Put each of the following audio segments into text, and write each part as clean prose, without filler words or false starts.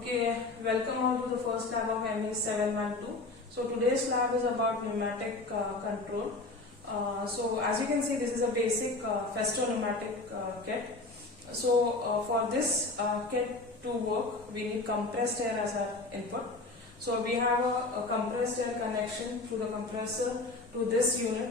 Okay, welcome all to the first lab of ME 712. So today's lab is about pneumatic control. So as you can see, this is a basic Festo pneumatic kit. So for this kit to work, we need compressed air as our input. So we have a compressed air connection through the compressor to this unit.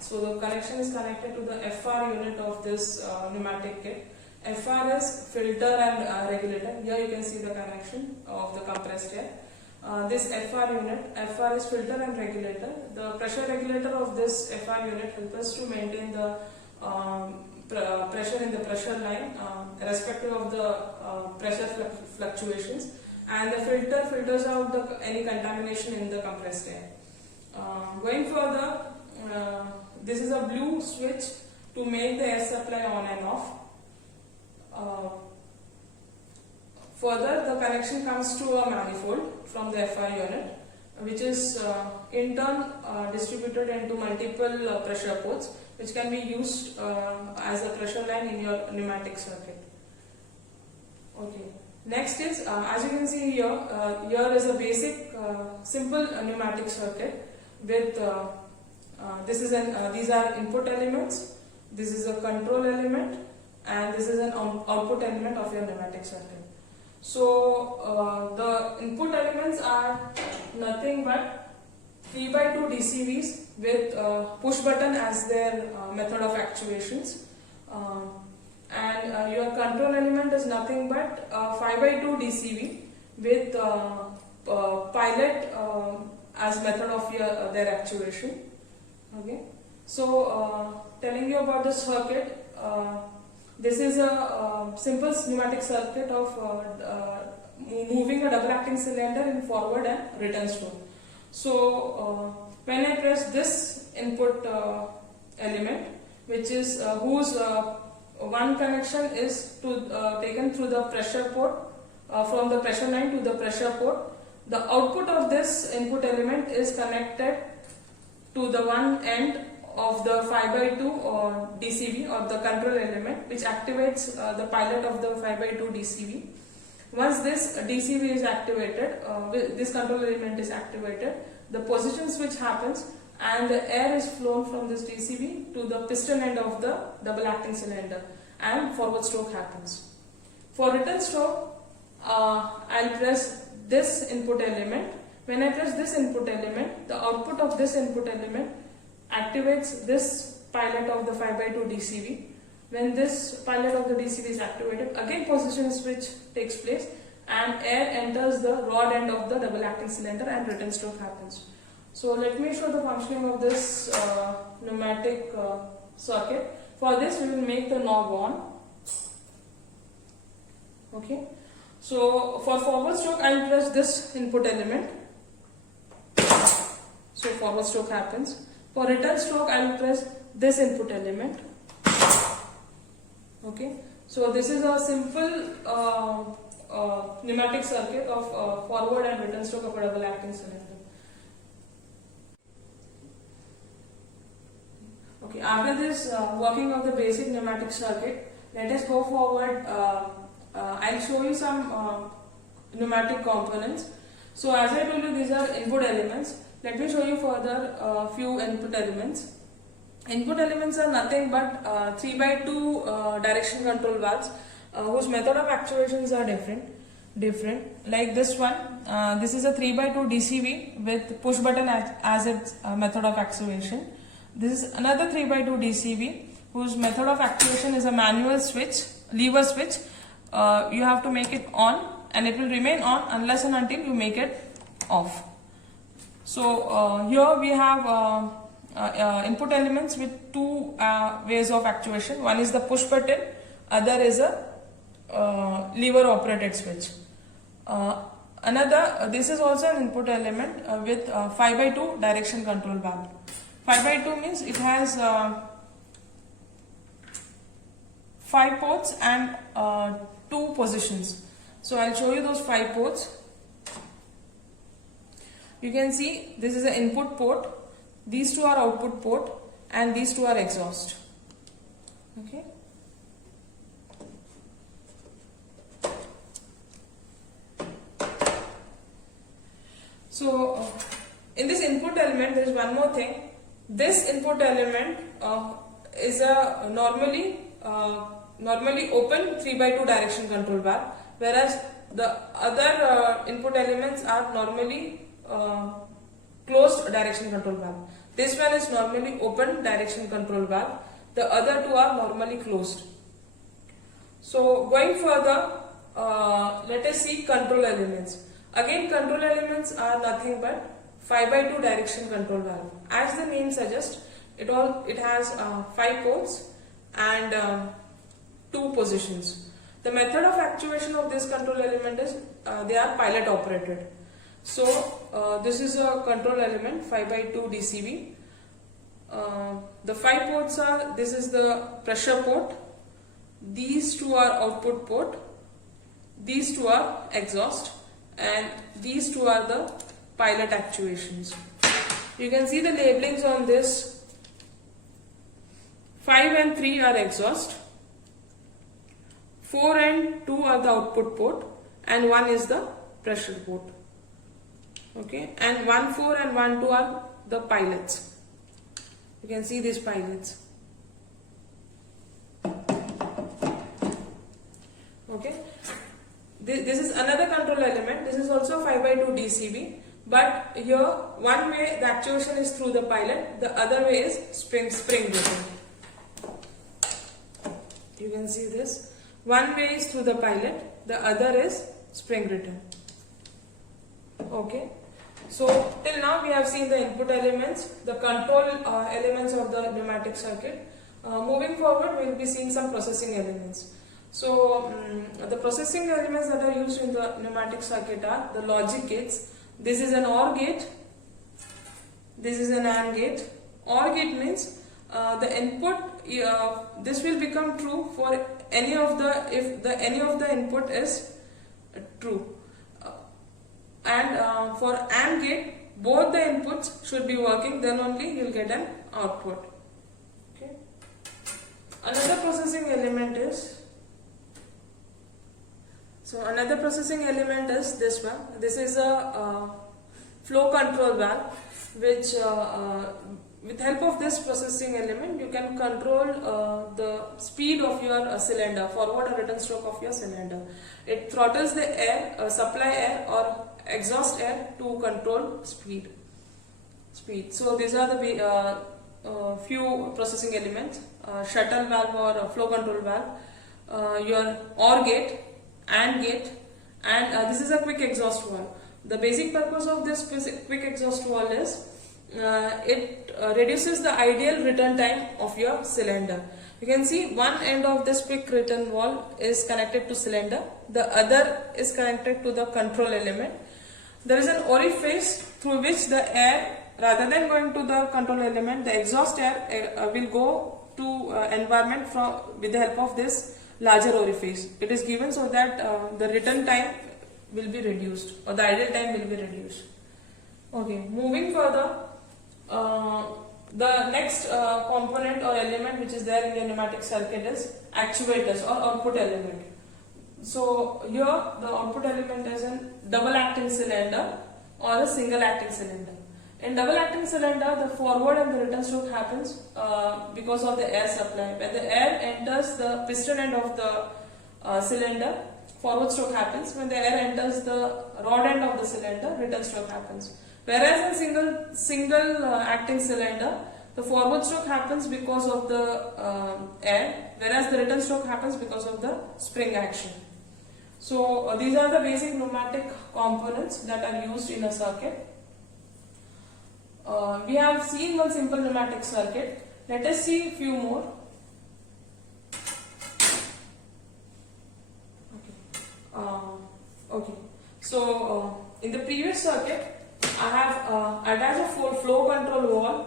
So the connection is connected to the FR unit of this pneumatic kit. FR is filter and regulator. Here you can see the connection of the compressed air. This FR unit, FR is filter and regulator. The pressure regulator of this FR unit helps us to maintain the pressure in the pressure line, irrespective of the pressure fluctuations. And the filter filters out any contamination in the compressed air. Going further, this is a blue switch to make the air supply on and off. Further, the connection comes to a manifold from the FR unit, which is in turn distributed into multiple pressure ports, which can be used as a pressure line in your pneumatic circuit. Okay. Next is, as you can see here, here is a basic simple pneumatic circuit with these are input elements, this is a control element, and this is an output element of your pneumatic circuit. So the input elements are nothing but 3x2 DCVs with push button as their method of actuations. And your control element is nothing but 5x2 DCV with pilot as method of their actuation. Okay. So telling you about the circuit, this is a simple pneumatic circuit of moving a double acting cylinder in forward and return stroke. So when I press this input element, which is whose one connection is taken through the pressure port, from the pressure line to the pressure port. The output of this input element is connected to the one end of the 5x2 or DCV or the control element, which activates the pilot of the 5x2 DCV. Once this DCV is activated, this control element is activated, the position switch happens and the air is flown from this DCV to the piston end of the double acting cylinder and forward stroke happens. For return stroke, I'll press this input element. When I press this input element, the output of this input element activates this pilot of the 5x2 DCV. When this pilot of the DCV is activated, again position switch takes place and air enters the rod end of the double acting cylinder and return stroke happens. So let me show the functioning of this pneumatic circuit. For this we will make the knob on. Okay. So for forward stroke I will press this input element. So forward stroke happens. For return stroke I will press this input element. Okay. So this is a simple pneumatic circuit of forward and return stroke of a double acting cylinder. Okay, after this working of the basic pneumatic circuit, let us go forward. I'll show you some pneumatic components. So as I told you, these are input elements. Let me show you further few input elements. Input elements are nothing but 3x2 direction control valves whose method of actuations are different. Like this one, this is a 3x2 DCV with push button as its method of actuation. This is another 3x2 DCV whose method of actuation is a manual switch, lever switch. You have to make it on and it will remain on unless and until you make it off. So here we have input elements with two ways of actuation. One is the push button, other is a lever operated switch. This is also an input element with 5x2 direction control valve. 5x2 means it has 5 ports and 2 positions. So I'll show you those 5 ports. You can see this is an input port, these 2 are output port, and these 2 are exhaust. Okay. in this input element there is one more thing. This input element is a normally open 3/2 direction control valve, whereas the other input elements are normally closed direction control valve. This one is normally open direction control valve. The other two are normally closed. So going further, let us see control elements. Again, control elements are nothing but 5/2 direction control valve. As the name suggests, it has 5 ports and 2 positions. The method of actuation of this control element is they are pilot operated. So this is a control element 5/2 DCV. The 5 ports are, this is the pressure port, these 2 are output port, these 2 are exhaust, and these 2 are the pilot actuations. You can see the labelings on this. 5 and 3 are exhaust, 4 and 2 are the output port, and 1 is the pressure port. Okay, and 1, 4 and 1, 2 are the pilots. You can see these pilots. Okay, this is another control element. This is also 5/2 DCV, but here one way the actuation is through the pilot, the other way is spring driven. You can see this. One way is through the pilot, the other is spring driven. Okay. So till now we have seen the input elements, the control elements of the pneumatic circuit. Moving forward, we will be seeing some processing elements. So the processing elements that are used in the pneumatic circuit are the logic gates. This is an OR gate. This is an AND gate. OR gate means the input. This will become true for any of the any of the input is true. And for AND gate, both the inputs should be working, then only you will get an output. Okay. Another processing element is, this one. This is a flow control valve, which with help of this processing element you can control the speed of your cylinder, forward or return stroke of your cylinder. It throttles the air, supply air or exhaust air to control speed. So these are the few processing elements: shuttle valve or flow control valve, your OR gate, AND gate, and this is a quick exhaust valve. The basic purpose of this quick exhaust valve is it reduces the ideal return time of your cylinder. You can see one end of this quick return valve is connected to cylinder, the other is connected to the control element. There is an orifice through which the air, rather than going to the control element, the exhaust air will go to environment with the help of this larger orifice. It is given so that the return time will be reduced, or the idle time will be reduced. Okay, moving further, the next component or element which is there in the pneumatic circuit is actuators or output element. So here the output element is a double acting cylinder or a single acting cylinder. In double acting cylinder, the forward and the return stroke happens because of the air supply. When the air enters the piston end of the cylinder, forward stroke happens. When the air enters the rod end of the cylinder, return stroke happens. Whereas in single acting cylinder, the forward stroke happens because of the air, whereas the return stroke happens because of the spring action. So these are the basic pneumatic components that are used in a circuit. We have seen one simple pneumatic circuit. Let us see a few more. Okay. So in the previous circuit, I have attached a flow control valve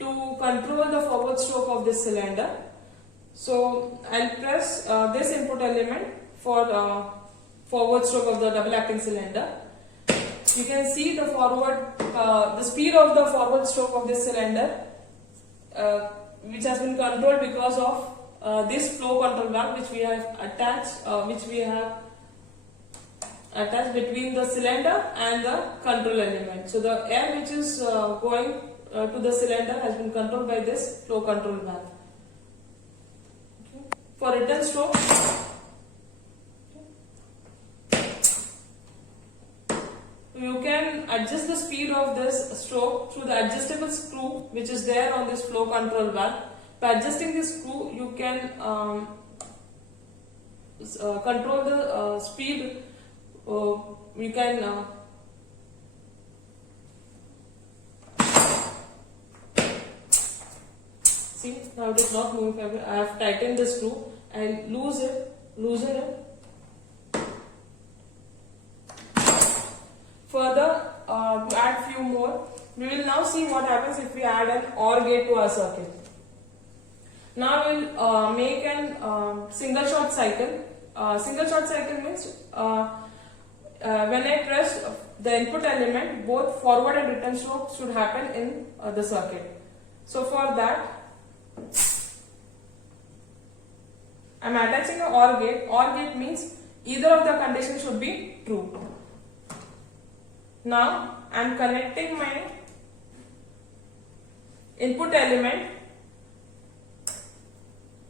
to control the forward stroke of this cylinder. So I'll press this input element for forward stroke of the double acting cylinder. You can see the speed of the forward stroke of this cylinder, which has been controlled because of this flow control valve which we have attached, which we have attached between the cylinder and the control element. So the air which is going to the cylinder has been controlled by this flow control valve. Okay. For return stroke, you can adjust the speed of this stroke through the adjustable screw which is there on this flow control valve. By adjusting this screw, you can control the speed. You can see, now it is not moving. I have tightened the screw and loosen it. Further, to add few more, we will now see what happens if we add an OR gate to our circuit. Now we will make an single short cycle. Single short cycle means when I press the input element, both forward and return stroke should happen in the circuit. So for that, I am attaching an OR gate. OR gate means either of the conditions should be true. Now I am connecting my input element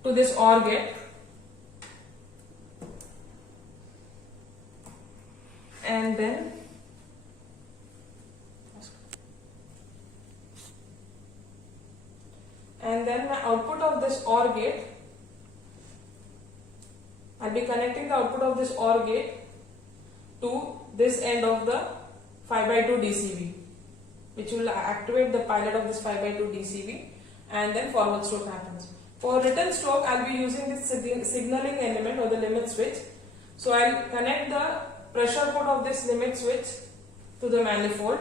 to this OR gate, and then my output of this OR gate, I will be connecting the output of this OR gate to this end of the 5/2 DCV, which will activate the pilot of this 5/2 DCV, and then forward stroke happens. For return stroke, I will be using this signaling element or the limit switch. So I will connect the pressure port of this limit switch to the manifold,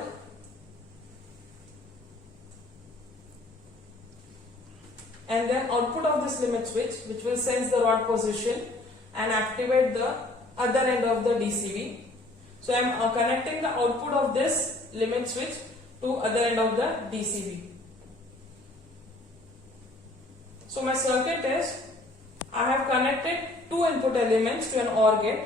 and then output of this limit switch, which will sense the rod position and activate the other end of the DCV. So I am connecting the output of this limit switch to other end of the DCV. So my circuit is, I have connected two input elements to an OR gate.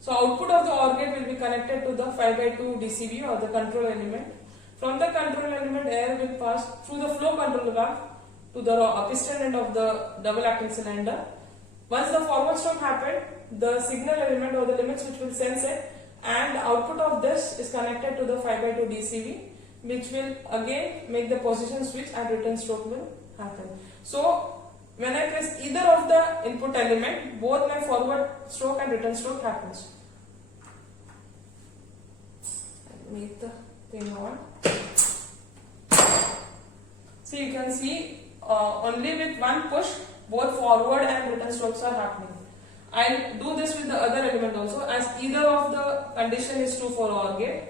So output of the OR gate will be connected to the 5/2 DCV or the control element. From the control element, air will pass through the flow control valve to the piston end of the double acting cylinder. Once the forward stroke happened, the signal element or the limit switch will sense it, and the output of this is connected to the 5/2 DCV, which will again make the position switch and return stroke will happen. So when I press either of the input element, both my forward stroke and return stroke happens. Make the thing on. So you can see only with one push, both forward and return strokes are happening. I'll do this with the other element also, as either of the condition is true for OR gate.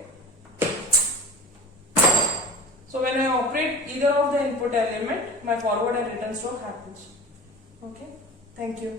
So when I operate either of the input element, my forward and return stroke happens. Okay, thank you.